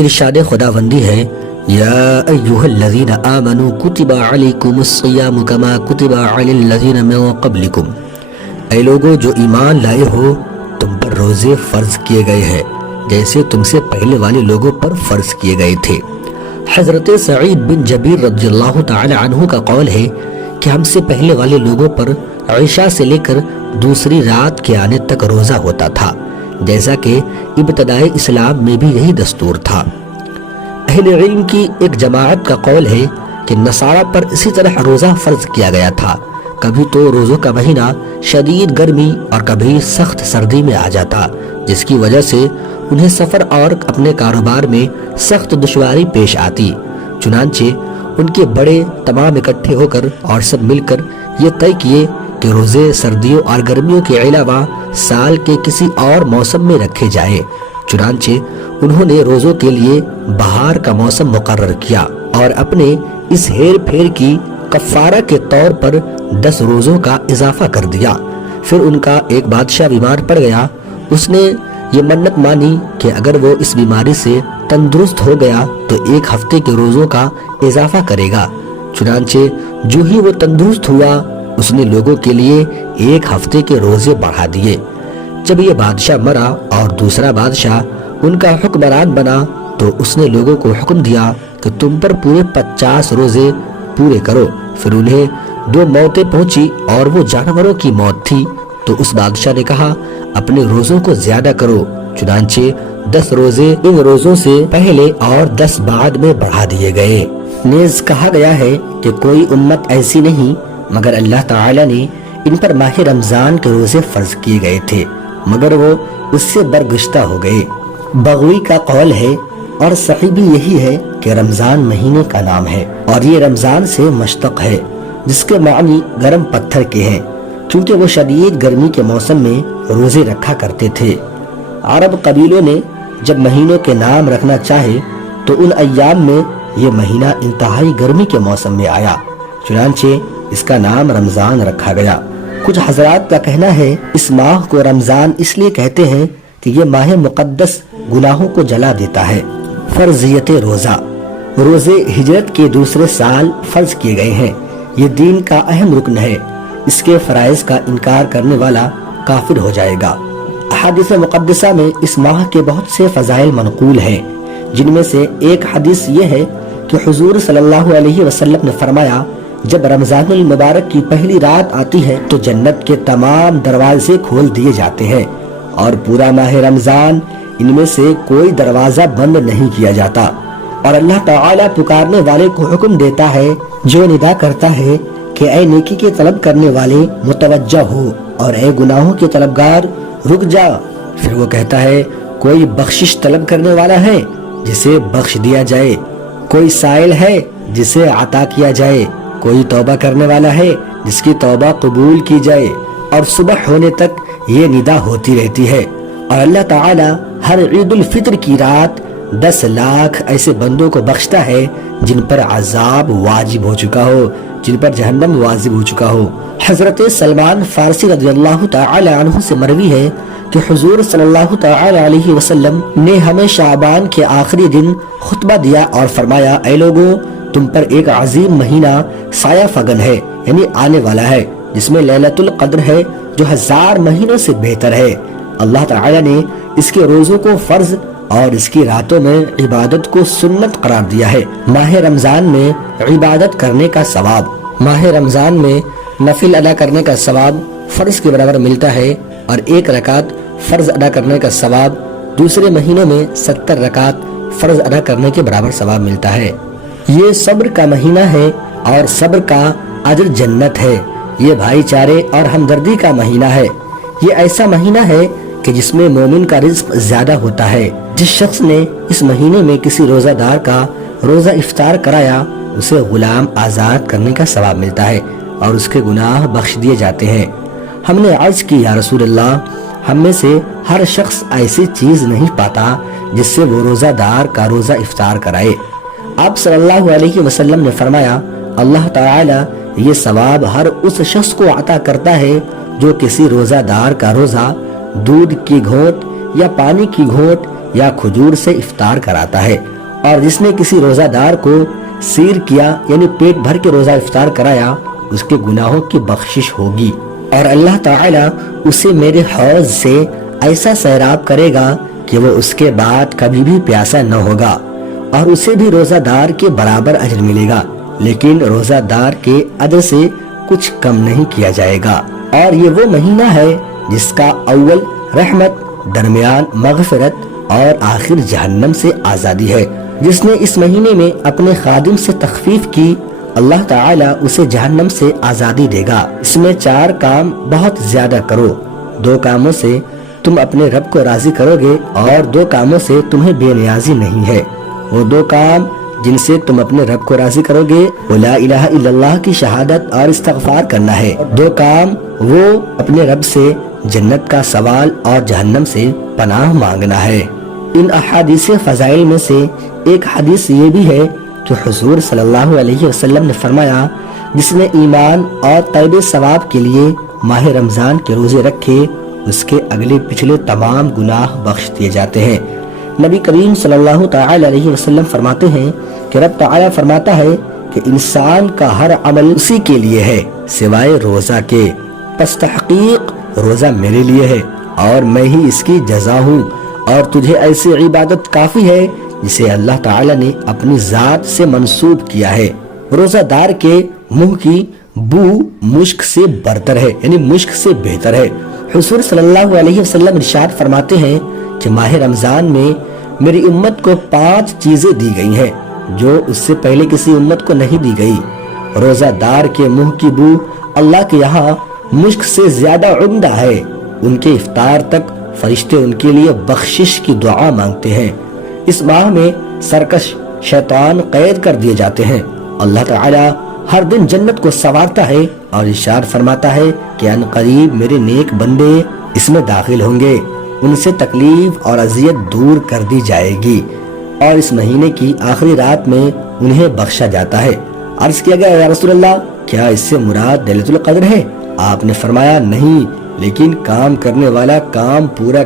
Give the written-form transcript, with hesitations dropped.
ارشاد خداوندی ہے یا ایھا الذین آمنوا کتب علیکم الصیام کما کتب علی الذین من قبلکم، اے لوگو جو ایمان لائے ہو تم پر روزے فرض کیے گئے ہیں جیسے تم سے پہلے والے لوگوں پر فرض کیے گئے تھے۔ حضرت سعید بن جبیر رضی اللہ تعالی عنہ کا قول ہے کہ ہم سے پہلے والے لوگوں پر عشاء سے لے کر دوسری رات کے آنے تک روزہ ہوتا تھا، جیسا کہ ابتدائی اسلام میں بھی یہی دستور تھا۔ اہل علم کی ایک جماعت کا قول ہے کہ نصارہ پر اسی طرح روزہ فرض کیا گیا تھا، کبھی تو روزوں کا مہینہ شدید گرمی اور کبھی سخت سردی میں آ جاتا، جس کی وجہ سے انہیں سفر اور اپنے کاروبار میں سخت دشواری پیش آتی۔ چنانچہ ان کے بڑے تمام اکٹھے ہو کر اور سب مل کر یہ طے کیے کہ روزے سردیوں اور گرمیوں کے علاوہ سال کے کسی اور موسم میں رکھے جائیں۔ چنانچہ انہوں نے روزوں کے لیے بہار کا موسم مقرر کیا اور اپنے اس ہیر پھیر کی کفارہ کے طور پر 10 روزوں کا اضافہ کر دیا۔ پھر ان کا ایک بادشاہ بیمار پڑ گیا، اس نے یہ منت مانی کہ اگر وہ اس بیماری سے تندرست ہو گیا تو 1 ہفتے کے روزوں کا اضافہ کرے گا۔ چنانچہ جو ہی وہ تندرست ہوا اس نے لوگوں کے لیے 1 ہفتے کے روزے بڑھا دیے۔ جب یہ بادشاہ مرا اور دوسرا بادشاہ ان کا حکمران بنا تو اس نے لوگوں کو حکم دیا کہ تم پر پورے 50 روزے پورے کرو۔ پھر انہیں 2 موتیں پہنچی اور وہ جانوروں کی موت تھی، تو اس بادشاہ نے کہا اپنے روزوں کو زیادہ کرو۔ چنانچہ 10 روزے ان روزوں سے پہلے اور 10 بعد میں بڑھا دیے گئے۔ نیز کہا گیا ہے کہ کوئی امت ایسی نہیں مگر اللہ تعالی نے ان پر ماہ رمضان کے روزے فرض کیے گئے تھے، مگر وہ اس سے برگشتہ ہو گئے۔ بغوی کا قول ہے اور صحیح بھی یہی ہے کہ رمضان مہینے کا نام ہے اور یہ رمضان سے مشتق ہے، جس کے معنی گرم پتھر کے ہیں، کیونکہ وہ شدید گرمی کے موسم میں روزے رکھا کرتے تھے۔ عرب قبیلوں نے جب مہینوں کے نام رکھنا چاہے تو ان ایام میں یہ مہینہ انتہائی گرمی کے موسم میں آیا، چنانچہ اس کا نام رمضان رکھا گیا۔ کچھ حضرات کا کہنا ہے اس ماہ کو رمضان اس لیے کہتے ہیں کہ یہ ماہ مقدس گناہوں کو جلا دیتا ہے۔ فرضیت روزہ، روزے ہجرت کے دوسرے سال فرض کیے گئے ہیں۔ یہ دین کا اہم رکن ہے، اس کے فرائض کا انکار کرنے والا کافر ہو جائے گا۔ احادیث مقدسہ میں اس ماہ کے بہت سے فضائل منقول ہیں، جن میں سے ایک حدیث یہ ہے کہ حضور صلی اللہ علیہ وسلم نے فرمایا جب رمضان المبارک کی پہلی رات آتی ہے تو جنت کے تمام دروازے کھول دیے جاتے ہیں اور پورا ماہ رمضان ان میں سے کوئی دروازہ بند نہیں کیا جاتا، اور اللہ تعالی پکارنے والے کو حکم دیتا ہے جو ندا کرتا ہے کہ اے نیکی کے طلب کرنے والے متوجہ ہو اور اے گناہوں کے طلبگار رک جا۔ پھر وہ کہتا ہے کوئی بخشش طلب کرنے والا ہے جسے بخش دیا جائے، کوئی سائل ہے جسے عطا کیا جائے، کوئی توبہ کرنے والا ہے جس کی توبہ قبول کی جائے، اور صبح ہونے تک یہ ندا ہوتی رہتی ہے۔ اور اللہ تعالی ہر عید الفطر کی رات 10 لاکھ ایسے بندوں کو بخشتا ہے جن پر عذاب واجب ہو چکا ہو، جن پر جہنم واجب ہو چکا ہو۔ حضرت سلمان فارسی رضی اللہ تعالی عنہ سے مروی ہے کہ حضور صلی اللہ تعالی علیہ وسلم نے ہمیں شعبان کے آخری دن خطبہ دیا اور فرمایا اے لوگوں، تم پر ایک عظیم مہینہ سایہ فگن ہے، یعنی آنے والا ہے، جس میں لیلۃ القدر ہے جو 1000 مہینوں سے بہتر ہے۔ اللہ تعالی نے اس کے روزوں کو فرض اور اس کی راتوں میں عبادت کو سنت قرار دیا ہے۔ ماہ رمضان میں عبادت کرنے کا ثواب، ماہ رمضان میں نفل ادا کرنے کا ثواب فرض کے برابر ملتا ہے، اور 1 رکعت فرض ادا کرنے کا ثواب دوسرے مہینوں میں 70 رکعت فرض ادا کرنے کے برابر ثواب ملتا ہے۔ یہ صبر کا مہینہ ہے اور صبر کا اجر جنت ہے۔ یہ بھائی چارے اور ہمدردی کا مہینہ ہے۔ یہ ایسا مہینہ ہے کہ جس میں مومن کا رزق زیادہ ہوتا ہے۔ جس شخص نے اس مہینے میں کسی روزہ دار کا روزہ افطار کرایا اسے غلام آزاد کرنے کا ثواب ملتا ہے اور اس کے گناہ بخش دیے جاتے ہیں۔ ہم نے عرض کی یا رسول اللہ، ہم میں سے ہر شخص ایسی چیز نہیں پاتا جس سے وہ روزہ دار کا روزہ افطار کرائے۔ آپ صلی اللہ علیہ وسلم نے فرمایا اللہ تعالی یہ ثواب ہر اس شخص کو عطا کرتا ہے جو کسی روزہ دار کا روزہ دودھ کی گھونٹ یا پانی کی گھونٹ یا کھجور سے افطار کراتا ہے، اور جس نے کسی روزہ دار کو سیر کیا یعنی پیٹ بھر کے روزہ افطار کرایا اس کے گناہوں کی بخشش ہوگی، اور اللہ تعالیٰ اسے میرے حوض سے ایسا سیراب کرے گا کہ وہ اس کے بعد کبھی بھی پیاسا نہ ہوگا، اور اسے بھی روزہ دار کے برابر اجر ملے گا، لیکن روزہ دار کے اجر سے کچھ کم نہیں کیا جائے گا۔ اور یہ وہ مہینہ ہے جس کا اول رحمت، درمیان مغفرت اور آخر جہنم سے آزادی ہے۔ جس نے اس مہینے میں اپنے خادم سے تخفیف کی اللہ تعالیٰ اسے جہنم سے آزادی دے گا۔ اس میں 4 کام بہت زیادہ کرو، 2 کاموں سے تم اپنے رب کو راضی کرو گے اور 2 کاموں سے تمہیں بے نیازی نہیں ہے۔ وہ 2 کام جن سے تم اپنے رب کو راضی کرو گے وہ لا الہ الا اللہ کی شہادت اور استغفار کرنا ہے۔ 2 کام وہ اپنے رب سے جنت کا سوال اور جہنم سے پناہ مانگنا ہے۔ ان احادیث فضائل میں سے ایک حدیث یہ بھی ہے کہ حضور صلی اللہ علیہ وسلم نے فرمایا، جس نے ایمان اور طیب ثواب کے لیے ماہ رمضان کے روزے رکھے اس کے اگلے پچھلے تمام گناہ بخش دیے جاتے ہیں۔ نبی کریم صلی اللہ تعالی علیہ وسلم فرماتے ہیں کہ رب تعالی فرماتا ہے کہ انسان کا ہر عمل اسی کے لیے ہے سوائے روزہ کے، پس تحقیق روزہ میرے لیے ہے اور میں ہی اس کی جزا ہوں، اور تجھے ایسی عبادت کافی ہے جسے اللہ تعالی نے اپنی ذات سے منسوب کیا ہے۔ روزہ دار کے منہ کی بو مشک سے برتر ہے، یعنی مشک سے بہتر ہے۔ حضور صلی اللہ علیہ وسلم ارشاد فرماتے ہیں کہ ماہ رمضان میں میری امت کو 5 چیزیں دی گئی ہیں جو اس سے پہلے کسی امت کو نہیں دی گئی۔ روزہ دار کے منہ کی بو اللہ کے یہاں مشک سے زیادہ عمدہ ہے، ان کے افطار تک فرشتے ان کے لیے بخشش کی دعا مانگتے ہیں۔ اس ماہ میں سرکش شیطان قید کر دیے جاتے ہیں۔ اللہ تعالی ہر دن جنت کو سنوارتا ہے اور ارشاد فرماتا ہے کہ ان قریب میرے نیک بندے اس میں داخل ہوں گے، ان سے تکلیف اور اذیت دور کر دی جائے گی، اور اس مہینے کی آخری رات میں انہیں بخشا جاتا ہے۔ عرض کیا گیا، یا رسول اللہ کیا اس سے مراد لیلۃ القدر ہے؟ آپ نے فرمایا نہیں، لیکن کام کرنے والا کام پورا